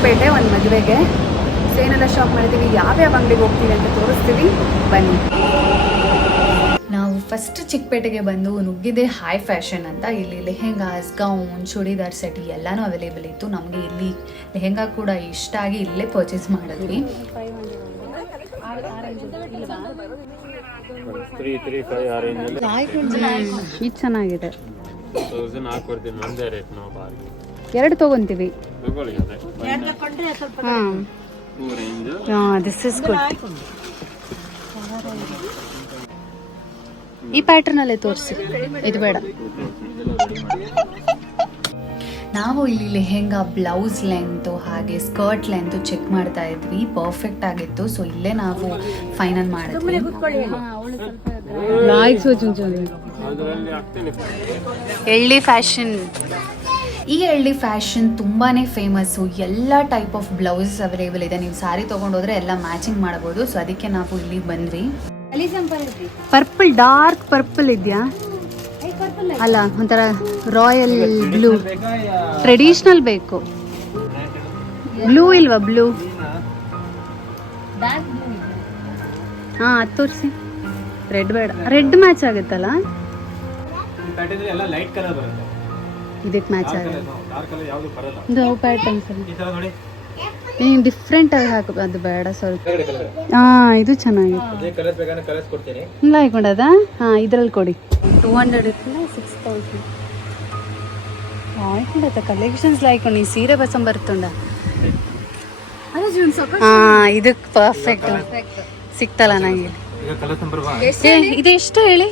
ಚಿಕ್ಕಪೇಟೆ ಒಂದು ಮದುವೆಗೆ. ಸೊ ಏನೆಲ್ಲ ಶಾಪ್ ಮಾಡಿದ್ದೀವಿ, ಯಾವ್ಯಾವ ಅಂಗಡಿಗೆ ಹೋಗ್ತೀವಿ ಅಂತ ತೋರಿಸ್ತೀವಿ, ಬನ್ನಿ. ನಾವು ಫಸ್ಟ್ ಚಿಕ್ಕಪೇಟೆಗೆ ಬಂದು ನುಗ್ಗಿದ್ದೆ ಹೈ ಫ್ಯಾಷನ್ ಅಂತ. ಇಲ್ಲಿ ಲೆಹೆಂಗಾಸ್, ಗೌನ್, ಚೂಡಿದಾರ್ ಸೆಟ್ ಎಲ್ಲನೂ ಅವೈಲೇಬಲ್ ಇತ್ತು. ನಮಗೆ ಇಲ್ಲಿ ಲೆಹೆಂಗಾ ಕೂಡ ಇಷ್ಟ ಆಗಿ ಇಲ್ಲೇ ಪರ್ಚೇಸ್ ಮಾಡಿದ್ವಿ. ಇದು ಚೆನ್ನಾಗಿದೆ, ಎರಡು ತಗೊಂತೀವಿ. This is good. ಈ ಪ್ಯಾಟರ್ನ್ ಅಲ್ಲೇ ತೋರಿಸಿ, ಇದು ಬೇಡ. ನಾವು ಇಲ್ಲಿ ಲೆಹೆಂಗಾ ಬ್ಲೌಸ್ ಲೆಂತ್ ಹಾಗೆ ಸ್ಕರ್ಟ್ ಲೆಂತ್ ಚೆಕ್ ಮಾಡ್ತಾ ಇದ್ವಿ. ಪರ್ಫೆಕ್ಟ್ ಆಗಿತ್ತು. ಸೊ ಇಲ್ಲೇ ನಾವು ಫೈನಲ್ ಮಾಡಿದ್ವಿ. ಎಳ್ಳಿ ಫ್ಯಾಷನ್. ಈ ಎಳ್ಳಿ ಫ್ಯಾಷನ್ ತುಂಬಾನೇ ಫೇಮಸ್ಸು. ಎಲ್ಲ ಟೈಪ್ ಆಫ್ ಬ್ಲೌಸ್ ಅವೈಲೇಬಲ್ ಇದೆ. ನೀವು ಸ್ಯಾರಿ ತೊಗೊಂಡೋದ್ರೆ ಎಲ್ಲ ಮ್ಯಾಚಿಂಗ್ ಮಾಡಬಹುದು. ಸೊ ಅದಕ್ಕೆ ನಾವು ಇಲ್ಲಿ ಬಂದ್ವಿ. ಪರ್ಪಲ್, ಡಾರ್ಕ್ ಪರ್ಪಲ್ ಇದೆಯಾ? ಅಲ್ಲ, ಒಂಥರ ರಾಯಲ್ ಬ್ಲೂ. ಟ್ರೆಡಿಷನಲ್ ಬೇಕು. ಬ್ಲೂ ಇಲ್ವಾ? ಬ್ಲೂ ಹಾ, ಅದು ತೋರಿಸಿ. ರೆಡ್ ಬೇಡ, ರೆಡ್ ಮ್ಯಾಚ್ ಆಗುತ್ತಲ್ಲ. ಇದಕ್ಕೆ ಮ್ಯಾಚ್ ಆಗುತ್ತೆ. ನೀನು ಡಿಫ್ರೆಂಟ್ ಆಗಿ ಹಾಕು, ಅದು ಬೇಡ ಸ್ವಲ್ಪ. ಹಾ, ಇದು ಚೆನ್ನಾಗಿದೆ. ಇಲ್ಲ ಹಾಕೊಂಡದ. ಹಾ, ಇದ್ರಲ್ಲಿ ಕೊಡಿ. 200 ಇತ್ತಲ್ಲ, 6000 ಹಾಕೊಂಡತ್ತ. ಕಲೆಕ್ಷನ್ಸ್ ಹಾಕೊಂಡು ಈ ಸೀರೆ ಬಸಂ ಬರ್ತುಂಡ. ಹಾ, ಇದಕ್ಕೆ ಪರ್ಫೆಕ್ಟ್ ಸಿಕ್ತಲ್ಲ ನಂಗೆ. ಇದು ಎಷ್ಟು ಹೇಳಿ?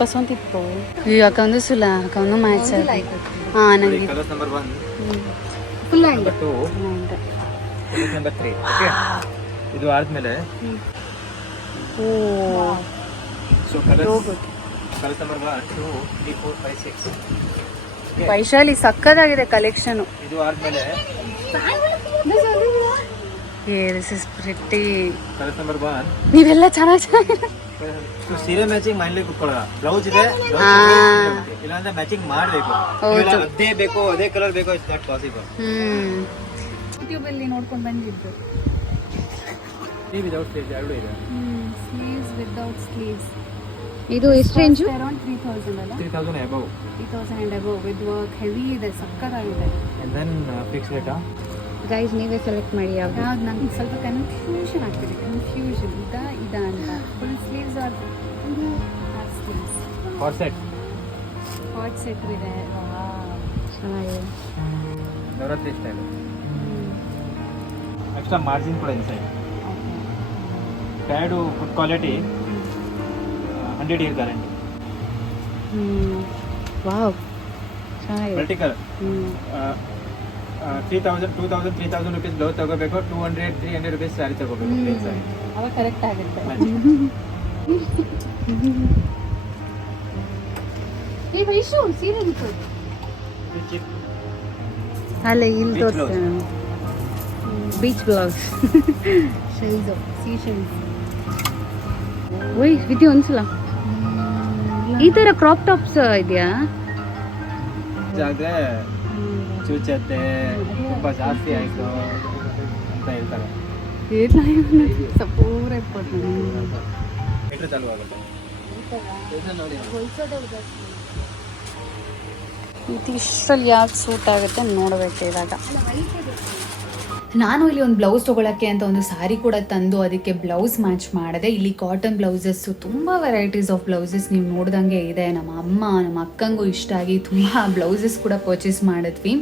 ಪಸಂದ್ ಇತ್ತು. ಅಕ್ಕೊಂದು ಸುಲ, ಅಕ್ಕೊಂದು ಮ್ಯಾಚ್. ಹಾ, ನಂಗೆ ಫುಲ್ ಇದು ಆದ್ಮೇಲೆ ವೈಶಾಲಿ ಸಕ್ಕದಾಗಿದೆ ಕಲೆಕ್ಷನ್. ಇದು ಆದ್ಮೇಲೆ ನೀವೆಲ್ಲ ಚೆನ್ನಾಗಿ ಸೀರೆ ಮ್ಯಾಚಿಂಗ್ ಮಾಡ್ಲಿಕ್ಕೆ ಕುತ್ಕೊಳ್ಳೋಣ. ಬ್ಲೌಸ್ ಇದೆ, ಇಲ್ಲಾಂದ್ರೆ ಮ್ಯಾಚಿಂಗ್ ಮಾಡಬೇಕು. ಅದೇ ಬೇಕು, ಅದೇ ಕಲರ್ ಬೇಕು, ಇಟ್ಸ್ ನಾಟ್ ಪಾಸಿಬಲ್. ಯೂಟ್ಯೂಬ್ ಅಲ್ಲಿ ನೋಡ್ಕೊಂಡು ಬಂದಿದ್ದು. ಸ್ಲೀವ್ ವಿದೌಟ್ ಸ್ಲೀವ್ಸ್ ಎರಡು ಇದೆ. Sleeves without sleeves. ಇದು ಎಷ್ಟು ರೇಂಜ್? ಅರೌಂಡ್ 3000 ಅಲ್ಲ? 3000 above. 3000 and above with work, heavy ಇದೆ, ಸಕ್ಕತ್ತಾಗಿದೆ. And then fixed rate. Guys, ನೀವೇ ಸೆಲೆಕ್ಟ್ ಮಾಡಿ ಯಾವ್ದು. ನಂಗೆ ಸ್ವಲ್ಪ ಕನ್ಫ್ಯೂಷನ್ ಆಗ್ತಿದೆ. ಇದ ಅಂತ. Full sleeves or half sleeves? Hot set ಇದೆ. ಚೆನ್ನಾಗಿದೆ. ನವರಾತ್ರಿ ಸ್ಟೈಲ್. ಎಕ್ಸ್ಟ್ರಾ ಮಾರ್ಜಿನ್ ಕೂಡ inside. Pad good quality, 100 year guarantee. Wow, ಚೆನ್ನಾಗಿದೆ. ವರ್ಟಿಕಲ್ 3000, 2000, 3000 rupees ಬ್ಲೌಸ್ ತಗೋಬೇಕು. 200, 300 rupees ಸ್ಯಾರಿ ತಗೋಬೇಕು. ಅವಾಗ ಕರೆಕ್ಟ್ ಆಗುತ್ತೆ. ಈ ವೈಶು ಸೀರೆ ಅಲ್ಲ, ಇಲ್ಲಿ ತೋರಿಸ್ತೇನೆ. Beach blouse, shells, sea shells. ಓಯ್ ವಿಧಿ ಒಂದ್ಸಲ ಈ ತರ ಕ್ರಾಪ್ ಟಾಪ್ಸ್ ಇದೆಯಾ? ಆದ್ರೆ ಚುಚ್ಚತ್ತೆ, ತುಂಬಾ ಜಾಸ್ತಿ ಆಯ್ತು ಅಂತ ಹೇಳ್ತಾರೆ. ಸಪೂರ ಇಷ್ಟರಲ್ಲಿ ಯಾವ್ದು ಸೂಟ್ ಆಗುತ್ತೆ ನೋಡ್ಬೇಕು ಇವಾಗ. ನಾನು ಇಲ್ಲಿ ಒಂದು ಬ್ಲೌಸ್ ತೊಗೊಳಕ್ಕೆ ಅಂತ ಒಂದು ಸ್ಯಾರಿ ಕೂಡ ತಂದು ಅದಕ್ಕೆ ಬ್ಲೌಸ್ ಮ್ಯಾಚ್ ಮಾಡಿದೆ. ಇಲ್ಲಿ ಕಾಟನ್ ಬ್ಲೌಸಸ್ಸು ತುಂಬ ವೆರೈಟೀಸ್ ಆಫ್ ಬ್ಲೌಸಸ್ ನೀವು ನೋಡ್ದಂಗೆ ಇದೆ. ನಮ್ಮ ಅಮ್ಮ, ನಮ್ಮ ಅಕ್ಕಂಗೂ ಇಷ್ಟ ಆಗಿ ತುಂಬ ಬ್ಲೌಸಸ್ ಕೂಡ ಪರ್ಚೇಸ್ ಮಾಡಿದ್ವಿ.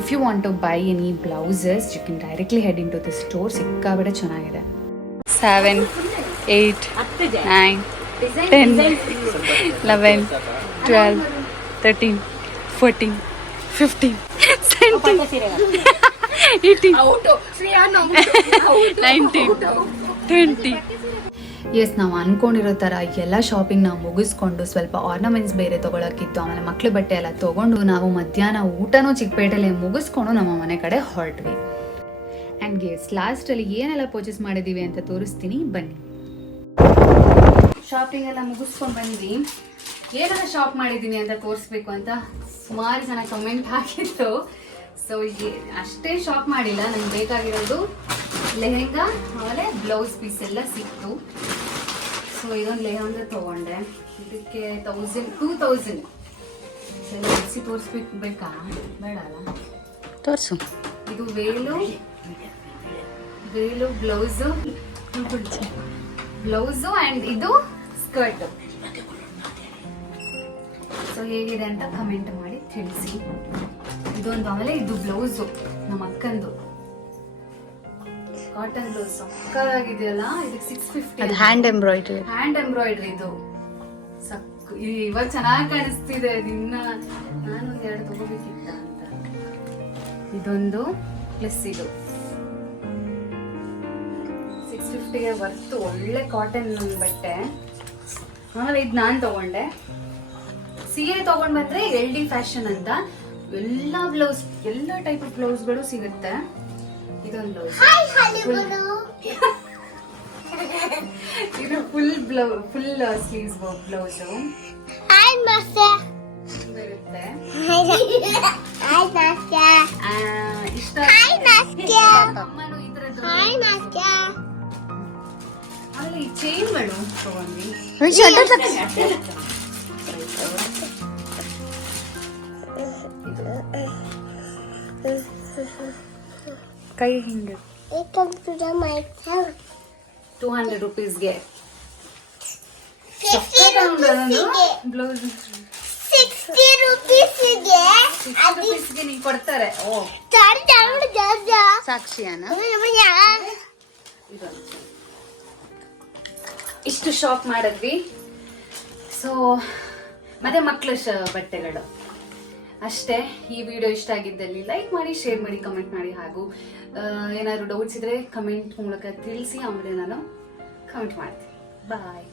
If you want to buy any blouses you can directly head into the store. ಸಿಕ್ಕಾಬಿಡ ಚೆನ್ನಾಗಿದೆ. 7, 8, 9, 10, 11, 12, 13, 14, 15, 17, 18, 19, 20. ಎಸ್, ನಾವು ಅಂದ್ಕೊಂಡಿರೋ ಥರ ಎಲ್ಲ ಶಾಪಿಂಗ್ ನಾವು ಮುಗಿಸ್ಕೊಂಡು ಸ್ವಲ್ಪ ಆರ್ನಮೆಂಟ್ಸ್ ಬೇರೆ ತೊಗೊಳಕ್ಕಿತ್ತು. ಆಮೇಲೆ ಮಕ್ಳು ಬಟ್ಟೆ ಎಲ್ಲ ತೊಗೊಂಡು ನಾವು ಮಧ್ಯಾಹ್ನ ಊಟನೂ ಚಿಕ್ಕಪೇಟೆಲೆ ಮುಗಿಸ್ಕೊಂಡು ನಮ್ಮ ಮನೆ ಕಡೆ ಹೊರಟ್ವಿ. ಆ್ಯಂಡ್ ಗೆಸ್ ಲಾಸ್ಟಲ್ಲಿ ಏನೆಲ್ಲ ಪರ್ಚೇಸ್ ಮಾಡಿದ್ದೀವಿ ಅಂತ ತೋರಿಸ್ತೀನಿ, ಬನ್ನಿ. ಶಾಪಿಂಗ್ ಎಲ್ಲ ಮುಗಿಸ್ಕೊಂಡು ಬಂದ್ವಿ. ಏನಾರ ಶಾಪ್ ಮಾಡಿದ್ದೀನಿ ಅಂತ ತೋರಿಸ್ಬೇಕು ಅಂತ ಸುಮಾರು ಜನ ಕಮೆಂಟ್ ಹಾಕಿತ್ತು. ಸೊ ಅಷ್ಟೇ ಶಾಪ್ ಮಾಡಿಲ್ಲ, ನಂಗೆ ಬೇಕಾಗಿರೋದು ಲೆಹೆಂಗಾ ಆಮೇಲೆ ಬ್ಲೌಸ್ ಪೀಸ್ ಎಲ್ಲ ಸಿಕ್ತು. ಸೊ ಇದೊಂದು ಲೆಹೆಂಗಾ ತಗೊಂಡೆ, ಇದಕ್ಕೆ 2000 ಎಲ್ಲ ಬಿಡಿಸಿ ತೋರಿಸ್ಬೇಕು ಬೇಕಾ ಬೇಡ ಅಲ್ಲ? ತೋರಿಸು. ಇದು ವೇಲು ಬ್ಲೌಸು ಅಂಡ್ ಇದು ಸ್ಕರ್ಟ್. ಸೊ ಹೇಗಿದೆ ಅಂತ ಕಮೆಂಟ್ ಮಾಡಿ ತಿಳಿಸಿ. ಇದೊಂದು ಆಮೇಲೆ ಇದು ಬ್ಲೌಸು ನಮ್ಮ ಅಕ್ಕಂದು ಕಾಟನ್ ಬ್ಲೌಸ್ ಸಕ್ಕತ್ತಾಗಿದೆಯಲ್ಲ. ಇದಕ್ಕೆ 650. ಹ್ಯಾಂಡ್ ಎಂಬ್ರಾಯ್ಡ್ರಿ ಇದು ಇವಾಗ ಚೆನ್ನಾಗಿ ಕಾಣಿಸ್ತಿದೆ. ದಿನ ನಾನೊಂದ್ 2 ತಗೋಬೇಕಿತ್ತ ಅಂತ. ಇದೊಂದು ಪ್ಲಸ್ ಇದು 650ಗೆ ವರ್ತು. ಒಳ್ಳೆ ಕಾಟನ್ ಬಟ್ಟೆ. ಆಮೇಲೆ ಇದು ನಾನ್ ತಗೊಂಡೆ. ಸೀರೆ ತಗೊಂಡ್ ಬಂದ್ರೆ LD ಫ್ಯಾಷನ್ ಅಂತ ಎಲ್ಲ ಬ್ಲೌಸ್, ಎಲ್ಲ ಟೈಪ್ ಆಫ್ ಬ್ಲೌಸ್ಗಳು ಸಿಗುತ್ತೆ. ಇದೊಂದು ಇದು ಫುಲ್ ಸ್ಲೀವ್ಸ್ ಬ್ಲೌಸ್ ಬರುತ್ತೆ. ಇಷ್ಟ ಅಮ್ಮನು ಈ ತರದ್ದು. ಆಮೇಲೆ ಈ ಚೈನ್ಗಳು ತಗೊಂಡ್ವಿ. ಕೈ ಹಿಂಗೆ 200 rupeesಗೆ ಬ್ಲೌಸ್ 60 rupeesಗೆ ನೀವು ಕೊಡ್ತಾರೆ. ಓ ಸಾಕ್ಷಿಯಾನ ಇಷ್ಟು ಶಾಪ್ ಮಾಡಿದ್ವಿ. ಸೊ ಮತ್ತೆ ಮಕ್ಕಳ ಬಟ್ಟೆಗಳು ಅಷ್ಟೇ. ಈ ವಿಡಿಯೋ ಇಷ್ಟ ಆಗಿದ್ದಲ್ಲಿ ಲೈಕ್ ಮಾಡಿ, ಶೇರ್ ಮಾಡಿ, ಕಮೆಂಟ್ ಮಾಡಿ. ಹಾಗೂ ಏನಾದ್ರು ಡೌಟ್ಸ್ ಇದ್ರೆ ಕಮೆಂಟ್ ಮೂಲಕ ತಿಳಿಸಿ. ಆಮೇಲೆ ನಾನು ಕಮೆಂಟ್ ಮಾಡ್ತೀನಿ. ಬಾಯ್.